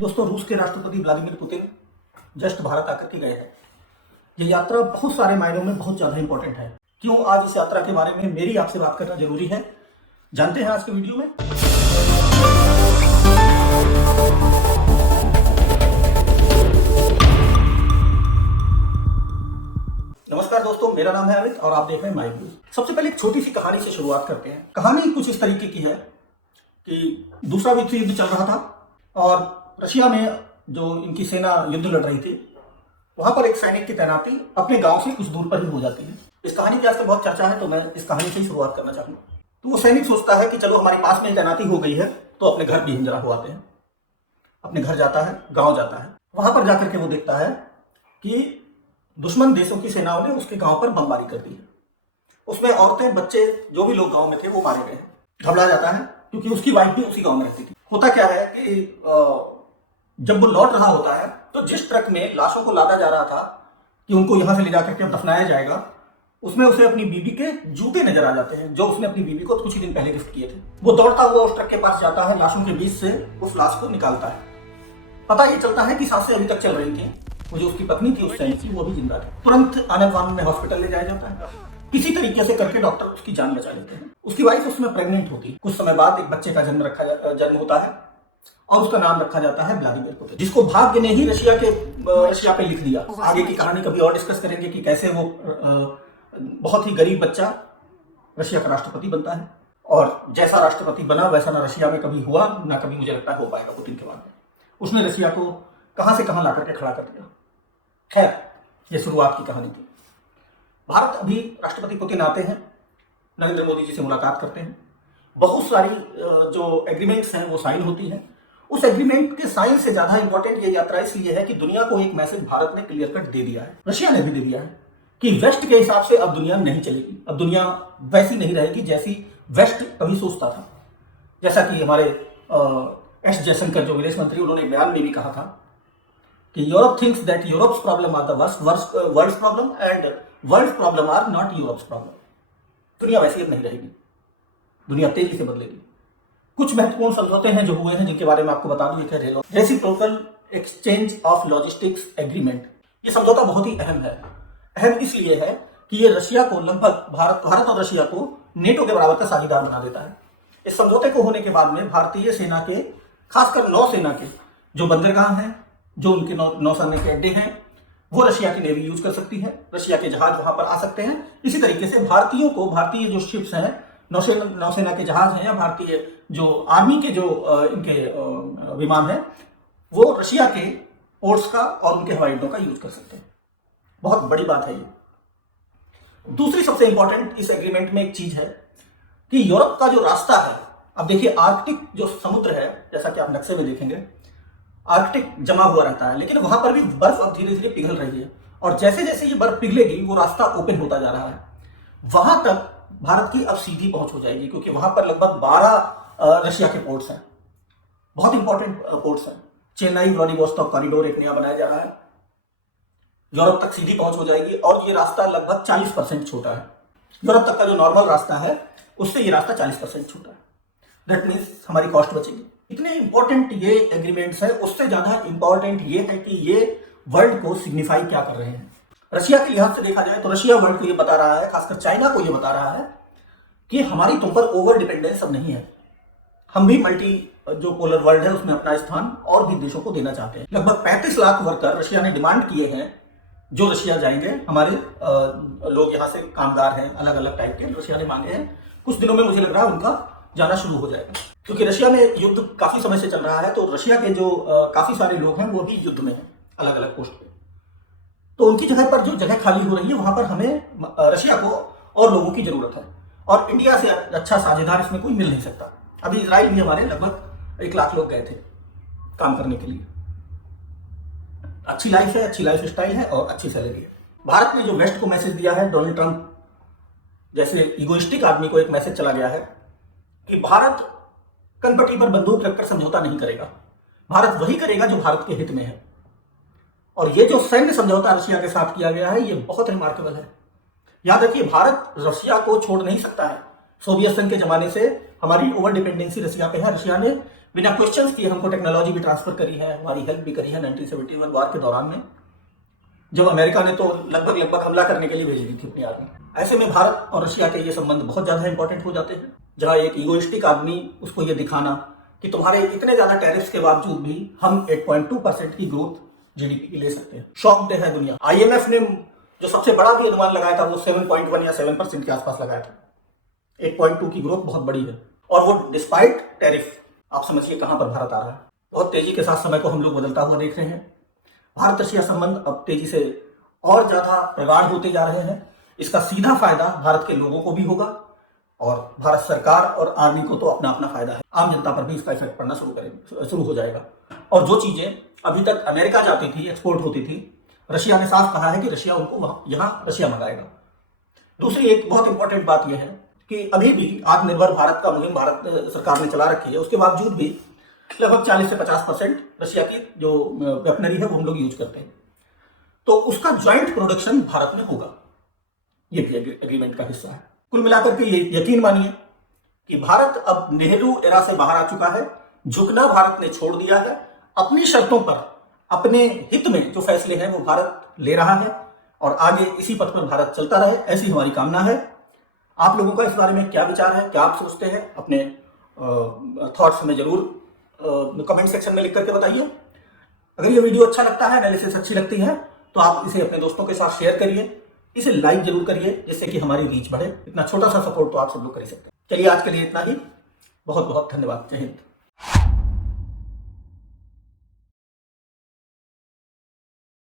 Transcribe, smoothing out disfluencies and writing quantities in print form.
दोस्तों, रूस के राष्ट्रपति व्लादिमीर पुतिन जस्ट भारत आकर के गए हैं। ये यात्रा बहुत सारे मायनों में बहुत ज़्यादा इंपॉर्टेंट है। क्यों आज इस यात्रा के बारे में मेरी आपसे बात करना जरूरी है, जानते हैं आज के वीडियो में। नमस्कार दोस्तों, मेरा नाम है अमित और आप देख रहे हैं माय व्यूज। सबसे पहले एक छोटी सी कहानी से शुरुआत करते हैं। कहानी कुछ इस तरीके की है कि दूसरा विश्व युद्ध चल रहा था और रशिया में जो इनकी सेना युद्ध लड़ रही थी, वहां पर एक सैनिक की तैनाती अपने गांव से कुछ दूर पर ही हो जाती है। इस कहानी की आजकल बहुत चर्चा है, तो मैं इस कहानी से ही शुरुआत करना चाहूंगा। तो वो सैनिक सोचता है कि चलो हमारे पास में तैनाती हो गई है तो अपने घर भी जरा हो आते हैं। अपने घर जाता है, गांव जाता है। वहां पर जाकर के वो देखता है कि दुश्मन देशों की सेनाओं ने उसके गांव पर बमबारी कर दी है। उसमें औरतें, बच्चे, जो भी लोग गांव में थे वो मारे गए हैं। घबरा जाता है क्योंकि उसकी वाइफ भी उसी गांव में रहती थी। होता क्या है कि जब वो लौट रहा होता है तो जिस ट्रक में लाशों को लादा जा रहा था कि उनको यहां से ले जाकर के दफनाया जाएगा, उसमें उसे अपनी बीवी के जूते नजर आ जाते हैं जो उसने अपनी बीवी को कुछ ही दिन पहले गिफ्ट किए थे। वो दौड़ता हुआ उस ट्रक के पास जाता है, लाशों के बीच से उस लाश को निकालता है। पता ये चलता है कि सांसें अभी तक चल रही थी। वो जो उसकी पत्नी थी, उस सैनिक की, वो भी जिंदा थी। तुरंत आनंद वानंद में हॉस्पिटल ले जाया जाता है। किसी तरीके से करके डॉक्टर उसकी जान बचा लेते हैं। उसकी वाइफ उसमें प्रेग्नेंट होती है। कुछ समय बाद एक बच्चे का जन्म होता है और उसका नाम रखा जाता है व्लादिमीर पुतिन, जिसको भाग्य ने ही रशिया पे लिख दिया। आगे की कहानी कभी और डिस्कस करेंगे कि कैसे वो बहुत ही गरीब बच्चा रशिया का राष्ट्रपति बनता है, और जैसा राष्ट्रपति बना वैसा ना रशिया में कभी हुआ, ना कभी मुझे लगता है हो पाएगा पुतिन के बाद में। उसने रशिया को कहां से कहां ला करके खड़ा कर दिया। खैर, ये शुरुआत की कहानी थी। भारत अभी राष्ट्रपति पुतिन आते हैं, नरेंद्र मोदी जी से मुलाकात करते हैं। बहुत सारी जो एग्रीमेंट्स हैं वो साइन होती हैं। उस एग्रीमेंट के साइन से ज्यादा इंपॉर्टेंट ये यात्रा इसलिए है कि दुनिया को एक मैसेज भारत ने क्लियर कट दे दिया है, रशिया ने भी दे दिया है कि वेस्ट के हिसाब से अब दुनिया नहीं चलेगी। अब दुनिया वैसी नहीं रहेगी जैसी वेस्ट कभी सोचता था। जैसा कि हमारे एस जयशंकर जो विदेश मंत्री, उन्होंने बयान में भी कहा था कि Europe thinks that Europe's problem are the world's problem and world's problem are not Europe's problem. दुनिया वैसी अब नहीं रहेगी, दुनिया तेजी से बदलेगी। कुछ महत्वपूर्ण समझौते हैं जो हुए हैं, जिनके बारे में आपको बता दूं। एक है reciprocal exchange of logistics agreement. ये समझौता बहुत ही अहम है। अहम इसलिए है कि ये रशिया को लगभग भारत और रशिया को नेटो के बराबर का साझेदार बना देता है। इस समझौते को होने के बाद में भारतीय सेना के, खासकर नौसेना के जो बंदरगाह हैं, जो उनके नौसेना के अड्डे हैं, वो रशिया की नेवी यूज कर सकती है। रशिया के जहाज वहां पर आ सकते हैं। इसी तरीके से भारतीयों को, भारतीय जो शिप्स हैं, नौसेना के जहाज हैं या भारतीय जो आर्मी के जो इनके विमान हैं, वो रशिया के पोर्ट्स का और उनके हवाई अड्डों का यूज कर सकते हैं। बहुत बड़ी बात है ये। दूसरी सबसे इंपॉर्टेंट इस एग्रीमेंट में एक चीज है कि यूरोप का जो रास्ता है, अब देखिए आर्कटिक जो समुद्र है, जैसा कि आप नक्शे में देखेंगे, आर्कटिक जमा हुआ रहता है, लेकिन वहां पर भी बर्फ अब धीरे धीरे पिघल रही है और जैसे जैसे ये बर्फ पिघलेगी वो रास्ता ओपन होता जा रहा है। वहां तक भारत की अब सीधी पहुंच हो जाएगी, क्योंकि वहां पर लगभग 12 रशिया के पोर्ट्स हैं, बहुत इंपॉर्टेंट पोर्ट्स हैं। चेन्नई व्लादिवोस्टॉक कॉरिडोर एक नया बनाया जा रहा है। यूरोप तक सीधी पहुंच हो जाएगी और ये रास्ता लगभग 40% छोटा है। यूरोप तक का जो नॉर्मल रास्ता है उससे ये रास्ता 40% छोटा है। दैट मीन्स हमारी कॉस्ट बचेगी। इतने इंपॉर्टेंट ये एग्रीमेंट्स है, उससे ज्यादा इंपॉर्टेंट ये है कि ये वर्ल्ड को सिग्निफाई क्या कर रहे हैं। रशिया के लिहाज से देखा जाए तो रशिया वर्ल्ड को ये बता रहा है, खासकर चाइना को ये बता रहा है कि हमारी तुम पर ओवर डिपेंडेंस अब नहीं है। हम भी मल्टी जो पोलर वर्ल्ड है उसमें अपना स्थान और भी देशों को देना चाहते हैं। लगभग 35 लाख वर्कर रशिया ने डिमांड किए हैं जो रशिया जाएंगे। हमारे लोग यहाँ से कामगार हैं, अलग अलग टाइप के, रशिया ने मांगे हैं। कुछ दिनों में मुझे लग रहा है उनका जाना शुरू हो जाएगा, क्योंकि रशिया में युद्ध काफी समय से चल रहा है। तो रशिया के जो काफी सारे लोग हैं वो भी युद्ध में हैं, अलग अलग पोस्ट पे। तो उनकी जगह पर जो जगह खाली हो रही है वहां पर हमें रशिया को और लोगों की जरूरत है, और इंडिया से अच्छा साझेदार इसमें कोई मिल नहीं सकता। अभी इजराइल भी हमारे लगभग 1 लाख लोग गए थे काम करने के लिए। अच्छी लाइफ है, अच्छी लाइफ स्टाइल है और अच्छी सैलरी है। भारत ने जो वेस्ट को मैसेज दिया है, डोनाल्ड ट्रंप जैसे इगोइस्टिक आदमी को एक मैसेज चला गया है कि भारत कनपट्टी पर बंदूक रखकर समझौता नहीं करेगा, भारत वही करेगा जो भारत के हित में है। और ये जो सैन्य समझौता रशिया के साथ किया गया है, ये बहुत रिमार्केबल है। याद रखिए, भारत रशिया को छोड़ नहीं सकता है। सोवियत संघ के जमाने से हमारी ओवर डिपेंडेंसी रशिया पे है। रशिया ने बिना क्वेश्चन किए हमको टेक्नोलॉजी भी ट्रांसफर करी है, हमारी हेल्प भी करी है 1971 वार के दौरान में, जब अमेरिका ने तो लगभग हमला करने के लिए भेज दी थी अपनी आर्मी। ऐसे में भारत और रशिया के ये संबंध बहुत ज्यादा इंपॉर्टेंट हो जाते हैं, जहां एक इगोइस्टिक आदमी उसको ये दिखाना कि तुम्हारे इतने ज्यादा टैरिफ्स के बावजूद भी हम 8.2% की ग्रोथ जीडीपी की ले सकते हैं। शॉक्ड है दुनिया। आईएमएफ ने जो सबसे बड़ा भी अनुमान लगाया था वो 7.1 या 7% के आसपास लगाया था। 8.2 की ग्रोथ बहुत बड़ी है, और वो डिस्पाइट टैरिफ। आप समझिए कहां पर भारत आ रहा है। बहुत तेजी के साथ समय को हम लोग बदलता हुआ देख रहे हैं। भारत रशिया संबंध अब तेजी से और ज्यादा प्रगाढ़ होते जा रहे हैं। इसका सीधा फायदा भारत के लोगों को भी होगा, और भारत सरकार और आर्मी को तो अपना अपना फायदा है। आम जनता पर भी इसका इफेक्ट पड़ना शुरू हो जाएगा। और जो चीजें अभी तक अमेरिका जाती थी, एक्सपोर्ट होती थी, रशिया ने साफ कहा है कि रशिया उनको यहाँ रशिया मंगाएगा। दूसरी एक बहुत इंपॉर्टेंट बात यह है कि अभी भी आत्मनिर्भर भारत का मुहिम भारत सरकार ने चला रखी है। उसके बावजूद भी लगभग 40 से 50% रशिया की जो वेपनरी है वो हम लोग यूज करते हैं। तो उसका ज्वाइंट प्रोडक्शन भारत में होगा, ये भी एग्रीमेंट का हिस्सा है। कुल मिलाकर के ये यकीन मानिए कि भारत अब नेहरू एरा से बाहर आ चुका है। झुकना भारत ने छोड़ दिया है। अपनी शर्तों पर, अपने हित में जो फैसले हैं वो भारत ले रहा है, और आगे इसी पथ पर भारत चलता रहे, ऐसी हमारी कामना है। आप लोगों का इस बारे में क्या विचार है, क्या आप सोचते हैं, अपने थॉट्स हमें जरूर कमेंट सेक्शन में लिख करके बताइए। अगर ये वीडियो अच्छा लगता है, एनालिसिस अच्छी लगती है, तो आप इसे अपने दोस्तों के साथ शेयर करिए, इसे लाइक जरूर करिए, जिससे कि हमारी रीच बढ़े। इतना छोटा सा सपोर्ट तो आप सब लोग कर ही सकते हैं। चलिए आज के लिए इतना ही। बहुत बहुत धन्यवाद। जय हिंद।